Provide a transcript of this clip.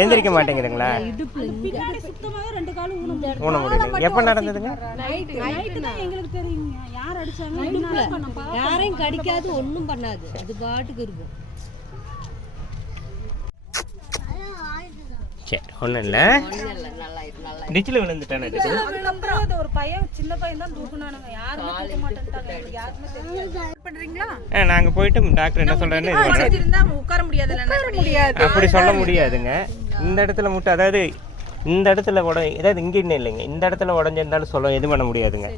எந்திரிக்க மாட்டேங்குதுங்களா? பின்னாடி சுத்தமாக 2 காலும் ஊன முடியல. எப்போ நடந்ததுங்க? நைட்டு தான் எங்களுக்கு தெரியுங்க. யார் அடிச்சாங்க? யாரையும் கடிக்காது, ஒன்றும் பண்ணாது, அது பாட்டுக்கு இருக்கும். சரி, ஒன்றும் இல்லை. டிச்சில் விழுந்துட்டானே. ஒரு பையன், சின்ன பையன் தான் தூக்குனானுங்க. யாருமே தூக்க மாட்டேன்ட்டாங்க. யாருமே தெரியாது. பண்றீங்களா? நாங்கள் போயிட்டு டாக்டர் என்ன சொல்கிறாருன்னு உட்கார முடியாது. அப்படி சொல்ல முடியாதுங்க. இந்த இடத்துல மட்டும், அதாவது இந்த இடத்துல அதாவது இங்கே இல்லைங்க, இந்த இடத்துல உடஞ்சிருந்தாலும் சொல்ல எதுவும் பண்ண முடியாதுங்க.